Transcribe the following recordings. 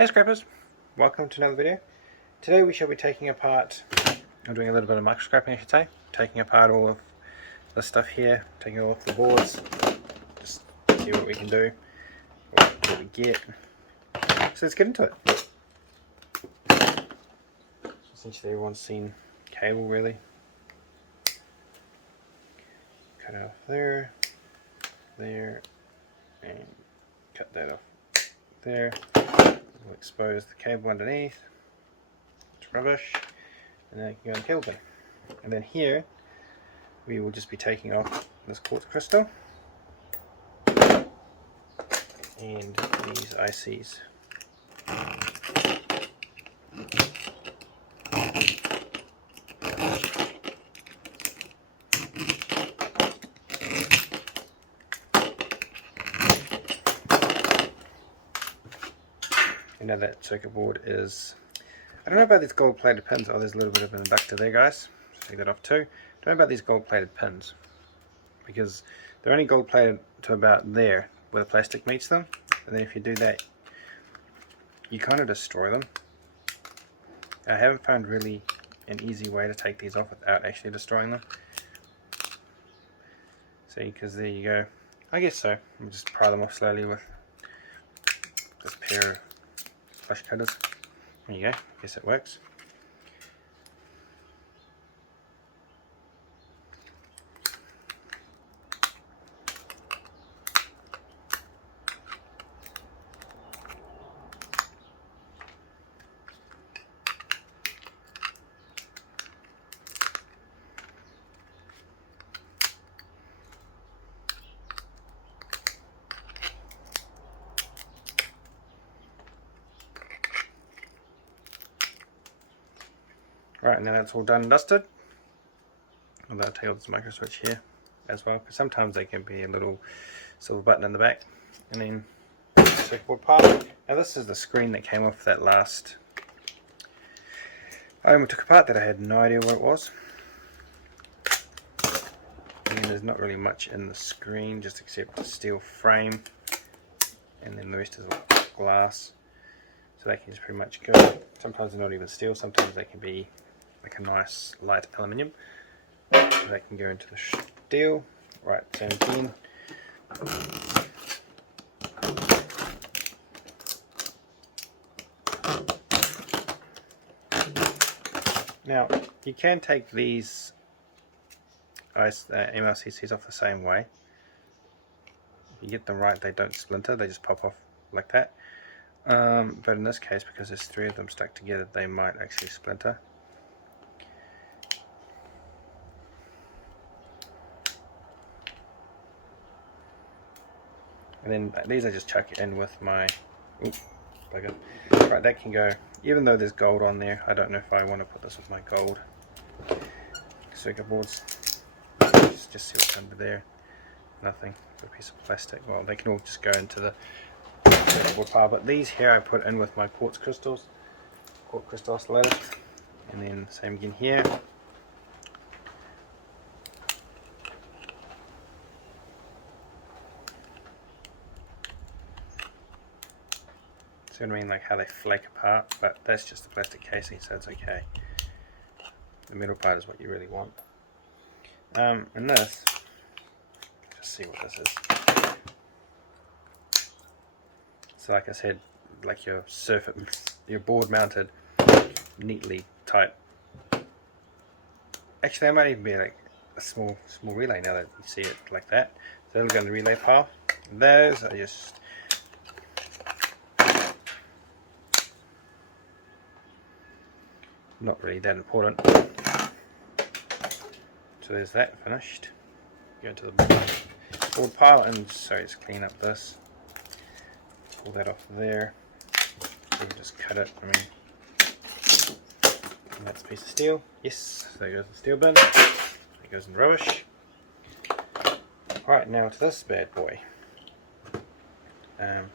Hey scrappers, welcome to another video. Today we shall be taking apart, I'm doing a little bit of micro scrapping I should say, taking apart all of this stuff here, taking off the boards, just see what we can do, what we get. So let's get into it. Essentially everyone's seen cable really. Cut it off there, and cut that off there. We'll expose the cable underneath. It's rubbish. And then it can go in the cable bin. And then here we will just be taking off this quartz crystal and these ICs. You know that circuit board is, I don't know about these gold plated pins. Oh, there's a little bit of an inductor there, guys. Take that off too. Don't know about these gold plated pins because they're only gold plated to about there where the plastic meets them, and then if you do that you kind of destroy them. I haven't found really an easy way to take these off without actually destroying them. See, because there you go. I guess so. I'll just pry them off slowly with this pair of flush cutters. There you go, guess it works. Right, now that's all done and dusted. And I'll take off this micro switch here as well, because sometimes they can be a little silver button in the back. And then circuit board part. Now this is the screen that came off that last item we took apart that I had no idea what it was. And there's not really much in the screen, just except the steel frame, and then the rest is all glass. So they can just pretty much go. Sometimes they're not even steel, sometimes they can be like a nice light aluminium. So they can go into the steel. Right, so again, now you can take these MLCCs off the same way. If you get them right, they don't splinter, they just pop off like that. But in this case, because there's three of them stuck together, they might actually splinter. And then these I just chuck in with my bugger. Right, that can go, even though there's gold on there, I don't know if I want to put this with my gold circuit boards. Just see what's under there. Nothing. A piece of plastic. Well, they can all just go into the circuit board pile, but these here I put in with my quartz crystals, quartz crystal oscillator, and then same again here. I mean, like how they flake apart, but that's just the plastic casing, so it's okay. The metal part is what you really want. And this, just see what this is. So like I said, like your your board mounted neatly tight. Actually, that might even be like a small relay now that you see it like that. So it'll go in the relay pile. Those are just not really that important. So there's that finished. Go into the board pile and so let's clean up this. Pull that off there. We can just cut it. I mean, and that's a piece of steel. Yes, so there goes the steel bin. It goes in the rubbish. Alright, now to this bad boy.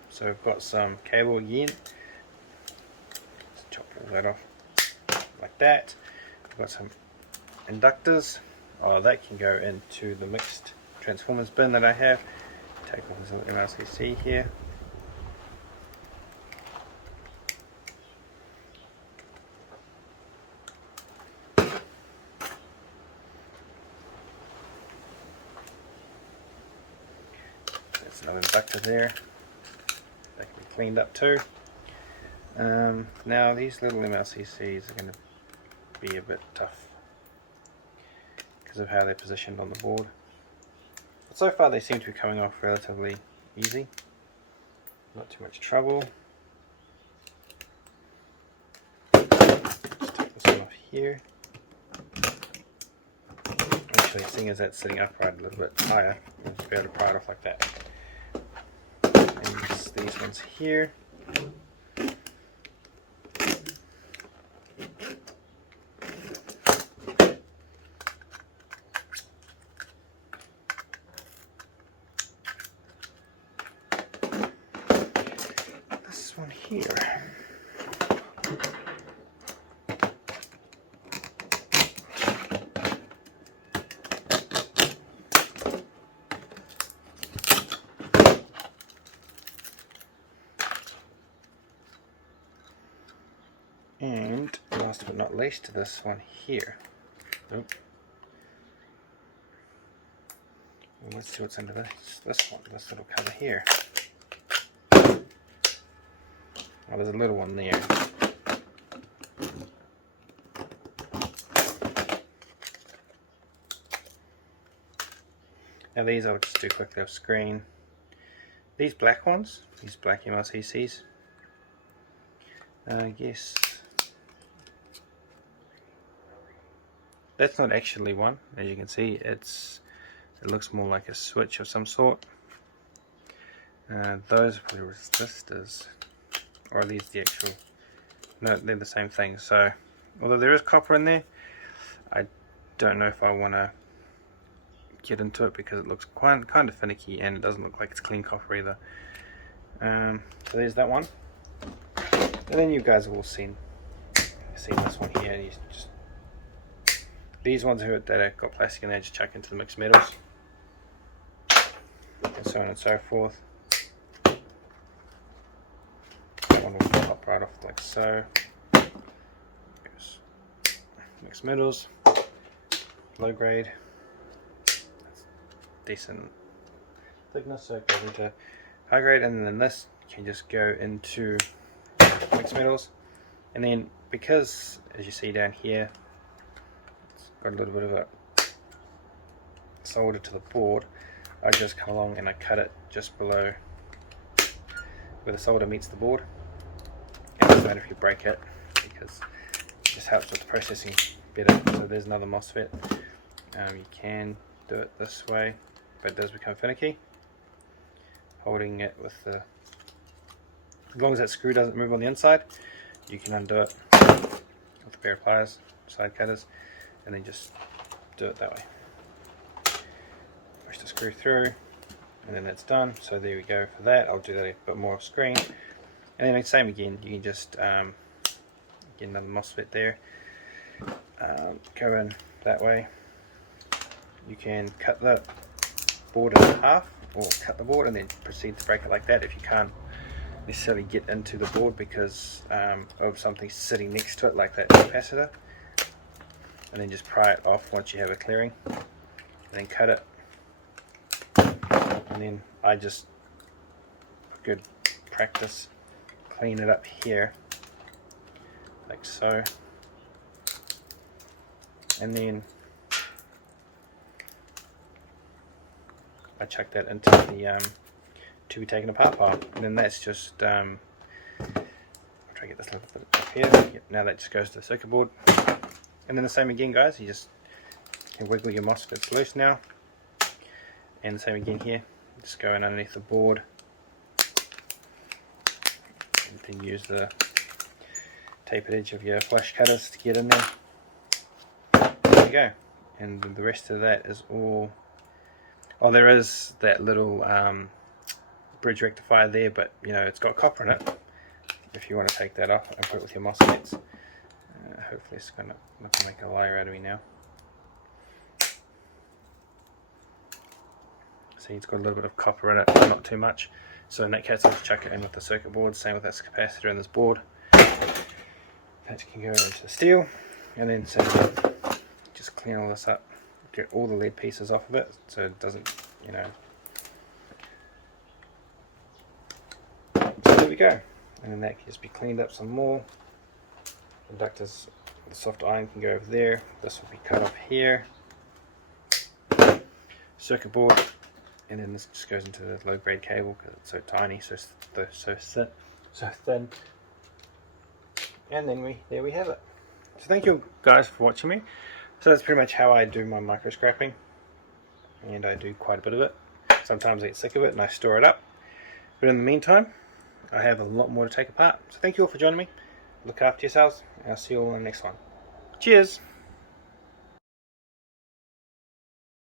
So we've got some cable again. Let's chop all that off like that. We've got some inductors. Oh, that can go into the mixed transformers bin that I have. Take off this little MLCC here. There's another inductor there. That can be cleaned up too. Now these little MLCCs are going to be a bit tough because of how they're positioned on the board. But so far they seem to be coming off relatively easy. Not too much trouble. Just take this one off here. Actually, seeing as that's sitting upright a little bit higher, you'll just be able to pry it off like that. And just these ones here. This one here. And last but not least, this one here. Nope. Well, let's see what's under this one, this little cover here. Oh, there's a little one there. Now these I'll just do quickly off screen. These black ones, these black MLCCs, I guess that's not actually one. As you can see, it looks more like a switch of some sort. Those are probably resistors, or are these the actual? No, they're the same thing. So, although there is copper in there, I don't know if I want to get into it because it looks kind of finicky and it doesn't look like it's clean copper either. So there's that one. And then you guys have all seen this one here. You just, these ones that have got plastic in there, just chuck into the mixed metals, and so on and so forth. That one will pop right off like so. Mixed metals, low grade, decent thickness, so it goes into high grade, and then this can just go into mixed metals. And then because, as you see down here, it's got a little bit of a solder to the board, I just come along and I cut it just below where the solder meets the board. And it doesn't matter if you break it, because it just helps with the processing better. So there's another MOSFET. You can do it this way, but it does become finicky. Holding it with the, as long as that screw doesn't move on the inside, you can undo it with a pair of pliers, side cutters, and then just do it that way. Push the screw through, and then that's done. So there we go for that. I'll do that a bit more off screen. And then same again, you can just get another MOSFET there, go in that way. You can cut the board in half, or cut the board and then proceed to break it like that if you can't necessarily get into the board because of something sitting next to it, like that capacitor. And then just pry it off once you have a clearing, and then cut it. And then I just, for good practice, clean it up here like so, and then I chuck that into the to be taken apart pile, and then that's just I'll try to get this little bit up here. Yep, now that just goes to the circuit board. And then the same again, guys, you just wiggle your MOSFETs loose now, and the same again here, just go in underneath the board and then use the tapered edge of your flash cutters to get in there. There you go. And the rest of that is all, oh, there is that little bridge rectifier there, but you know, it's got copper in it. If you want to take that off and put it with your MOSFETs, hopefully it's not going to make a liar out of me now. See, it's got a little bit of copper in it, but not too much. So in that case, I'll just chuck it in with the circuit board. Same with this capacitor in this board. That can go into the steel, and then so just clean all this up, get all the lead pieces off of it, so it doesn't, you know, there we go. And then that can just be cleaned up some more. Conductors, the soft iron can go over there. This will be cut off here. Circuit board, and then this just goes into the low grade cable because it's so tiny, so thin. And then there we have it. So thank you guys for watching me. So that's pretty much how I do my micro scrapping, and I do quite a bit of it. Sometimes I get sick of it and I store it up, but in the meantime I have a lot more to take apart. So thank you all for joining me. Look after yourselves, and I'll see you all in the next one. Cheers!